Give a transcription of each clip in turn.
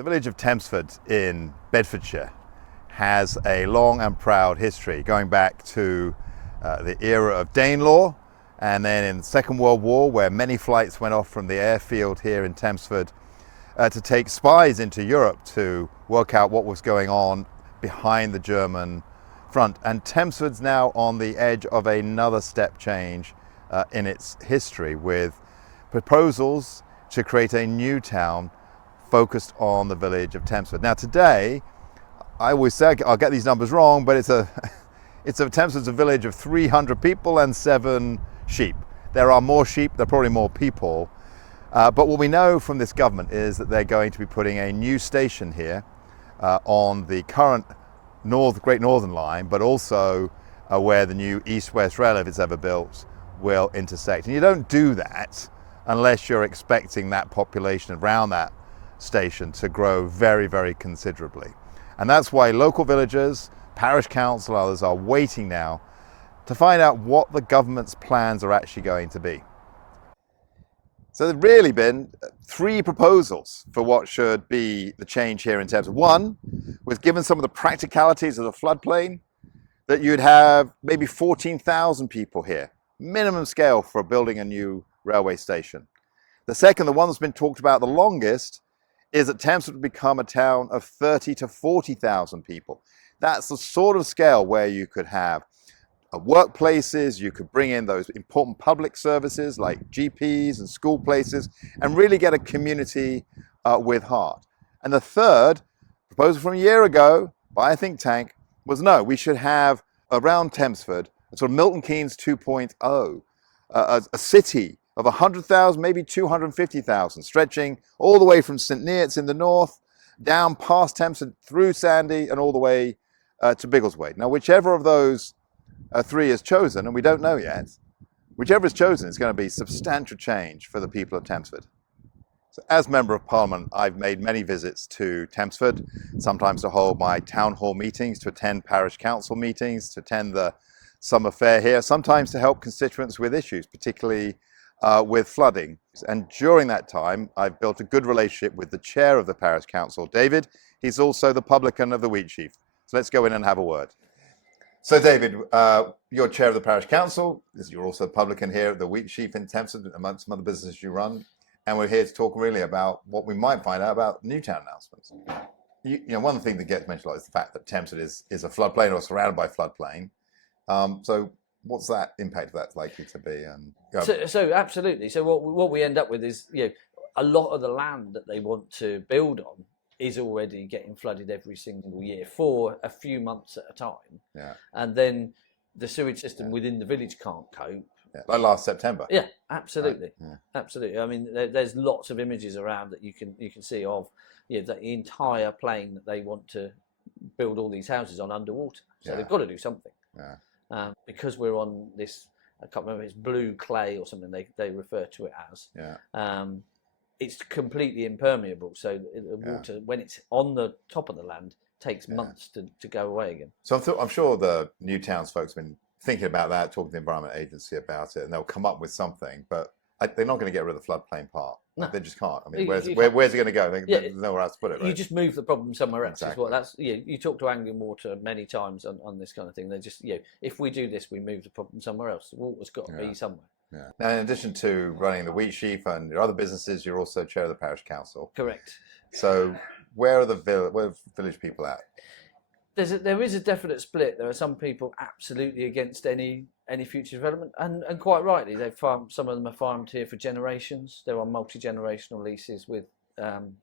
The village of Tempsford in Bedfordshire has a long and proud history going back to the era of Danelaw, and then in the Second World War, where many flights went off from the airfield here in Tempsford to take spies into Europe to work out what was going on behind the German front. And Tempsford's now on the edge of another step change in its history, with proposals to create a new town focused on the village of Tempsford. Now today, I always say I'll get these numbers wrong, but Tempsford's a village of 300 people and 7 sheep. There are more sheep, there are probably more people, but what we know from this government is that they're going to be putting a new station here on the current Great Northern Line, but also where the new East-West Rail, if it's ever built, will intersect. And you don't do that unless you're expecting that population around that station to grow very, very considerably. And that's why local villagers, parish council, others are waiting now to find out what the government's plans are actually going to be. So there've really been 3 proposals for what should be the change here in Tempsford. One was, given some of the practicalities of the floodplain, that you'd have maybe 14,000 people here, minimum scale for building a new railway station. The second, the one that's been talked about the longest, is that Tempsford would become a town of 30 to 40,000 people. That's the sort of scale where you could have workplaces, you could bring in those important public services like GPs and school places, and really get a community with heart. And the third proposal from a year ago by a think tank was, no, we should have around Tempsford a sort of Milton Keynes 2.0, a city of 100,000, maybe 250,000, stretching all the way from St Neots in the north, down past Tempsford, through Sandy, and all the way to Biggleswade. Now, whichever of those 3 is chosen, and we don't know yet, whichever is chosen is going to be substantial change for the people of Tempsford. So as Member of Parliament, I've made many visits to Tempsford, sometimes to hold my town hall meetings, to attend parish council meetings, to attend the summer fair here, sometimes to help constituents with issues, particularly with flooding. And during that time, I've built a good relationship with the chair of the parish council, David. He's also the publican of the wheat sheaf. So let's go in and have a word. So David, you're chair of the parish council. You're also a publican here at the wheat sheaf in Tempsford, amongst some other businesses you run. And we're here to talk really about what we might find out about new town announcements. You know, one of the things that gets mentioned a lot is the fact that Tempsford is a floodplain or surrounded by floodplain. So what's that impact of that's likely to be? And so absolutely. So what we end up with is, you know, a lot of the land that they want to build on is already getting flooded every single year for a few months at a time. Yeah. And then the sewage system within the village can't cope. Yeah. Like last September. Yeah, absolutely. Right. Yeah. Absolutely. I mean, there's lots of images around that you can see of, you know, the entire plain that they want to build all these houses on underwater. So they've got to do something. Yeah. Because we're on this, I can't remember, it's blue clay or something they refer to it as. Yeah. It's completely impermeable, so the water, when it's on the top of the land, takes months to go away again. So I'm sure the New Towns folks have been thinking about that, talking to the Environment Agency about it, and they'll come up with something, but they're not going to get rid of the floodplain part. No. They just can't. I mean, where's it going to go? There's nowhere else to put it, right? You just move the problem somewhere else. Exactly. You talk to Anglian Water many times on this kind of thing. They just, if we do this, we move the problem somewhere else. The water's got to be somewhere. Yeah. Now, in addition to running the wheat sheaf and your other businesses, you're also chair of the parish council. Correct. So, where are village people at? There is a definite split. There are some people absolutely against any future development, and quite rightly. Some of them are farmed here for generations. They're on multi-generational leases with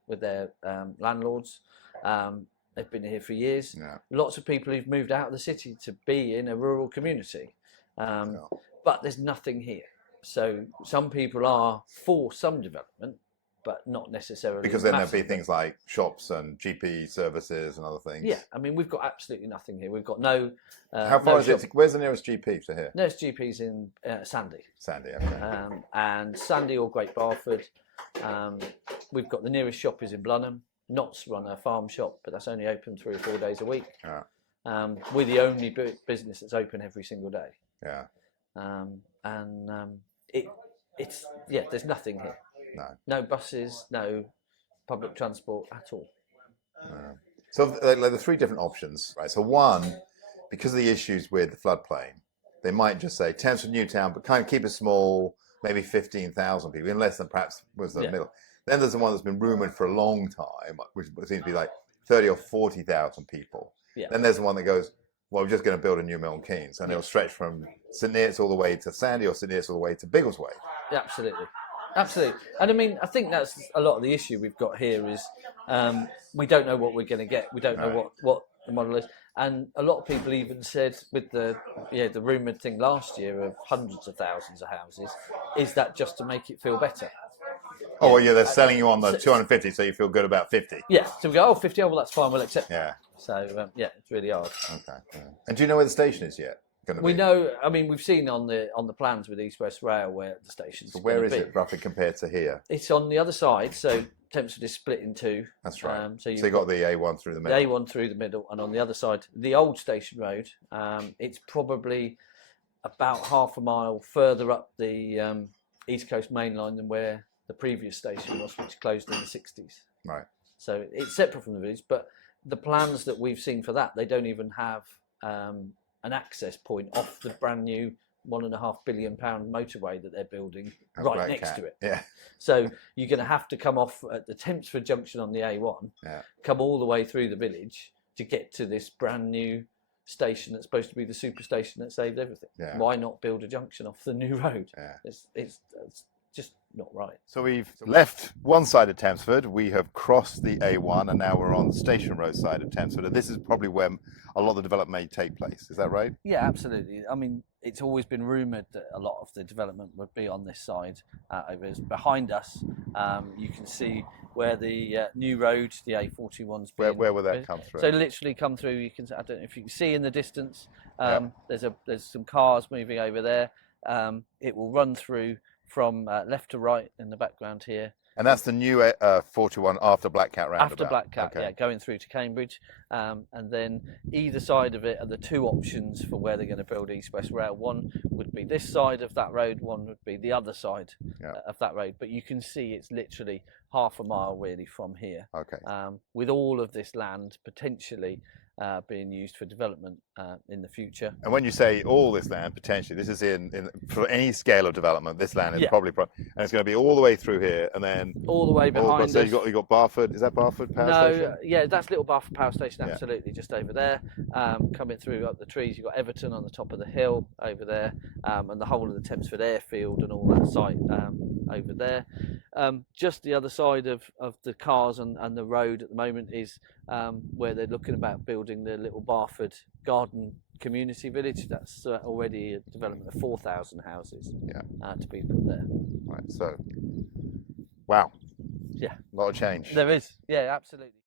their landlords. They've been here for years. Yeah. Lots of people who've moved out of the city to be in a rural community, but there's nothing here. So some people are for some development, but not necessarily. Because then there'll be things like shops and GP services and other things. Yeah, I mean, we've got absolutely nothing here. We've got no. How far is it? Where's the nearest GP to here? Nearest GP's in Sandy. Sandy, okay. And Sandy or Great Barford. We've got the nearest shop is in Blenheim. Knott's run a farm shop, but that's only open 3 or 4 days a week. Yeah. We're the only business that's open every single day. Yeah. There's nothing here. No buses, no public transport at all. So like the three different options, right? So one, because of the issues with the floodplain, they might just say Tempsford New Town, but kind of keep it small, maybe 15,000 people, in less than perhaps was the middle. Then there's the one that's been rumoured for a long time, which seems to be like 30 or 40,000 people. Yeah. Then there's the one that goes, well, we're just going to build a new Milton Keynes, and it'll stretch from St Neots all the way to Sandy, or St Neots all the way to Biggleswade. Yeah, absolutely. Absolutely. And I mean, I think that's a lot of the issue we've got here is we don't know what we're going to get. We don't know what the model is. And a lot of people even said with the rumoured thing last year of hundreds of thousands of houses, is that just to make it feel better? Oh, well, they're selling you on the 250, so you feel good about 50. Yeah, so we go, 50, well, that's fine, we'll accept. Yeah. So, it's really hard. Okay. Yeah. And do you know where the station is yet? We know. I mean, we've seen on the plans with East West Rail where the station's. So where is it roughly compared to here? It's on the other side. So Tempsford is split in two. That's right. So you got the A1 through the middle. The A1 through the middle, and on the other side, the old station road. It's probably about half a mile further up the East Coast main line than where the previous station was, which closed in the 60s. Right. So it's separate from the village, but the plans that we've seen for that, they don't even have an access point off the brand new £1.5 billion motorway that they're building right next to it. Yeah. So you're going to have to come off at the Tempsford junction on the A1, come all the way through the village to get to this brand new station that's supposed to be the super station that saved everything. Yeah. Why not build a junction off the new road? Yeah. It's just not right. So we've left one side of Tempsford, we have crossed the A1, and now we're on the Station Road side of Tempsford. And this is probably where a lot of the development may take place. Is that right? Yeah, absolutely. I mean, it's always been rumoured that a lot of the development would be on this side. Behind us, you can see where the new road, the A41's been. Where will that come through? So literally come through. You can. I don't know if you can see in the distance. There's some cars moving over there. It will run through from left to right in the background here. And that's the new 41 after Black Cat roundabout? After Black Cat, going through to Cambridge. And then either side of it are the two options for where they're going to build East West Rail. One would be this side of that road, one would be the other side of that road. But you can see it's literally half a mile really from here. Okay. With all of this land potentially being used for development in the future. And when you say all this land, potentially, this is in for any scale of development, this land is probably, and it's going to be all the way through here, and then all the way behind us. So you got Barford, is that Barford Power Station? Yeah, that's Little Barford Power Station, absolutely, just over there. Coming through up the trees, you've got Everton on the top of the hill over there, and the whole of the Tempsford Airfield and all that site over there. Just the other side of the cars and the road at the moment is where they're looking about building the Little Barford Garden Community Village. That's already a development of 4,000 houses to be put there. Right, so, wow. Yeah. A lot of change. There is, yeah, absolutely.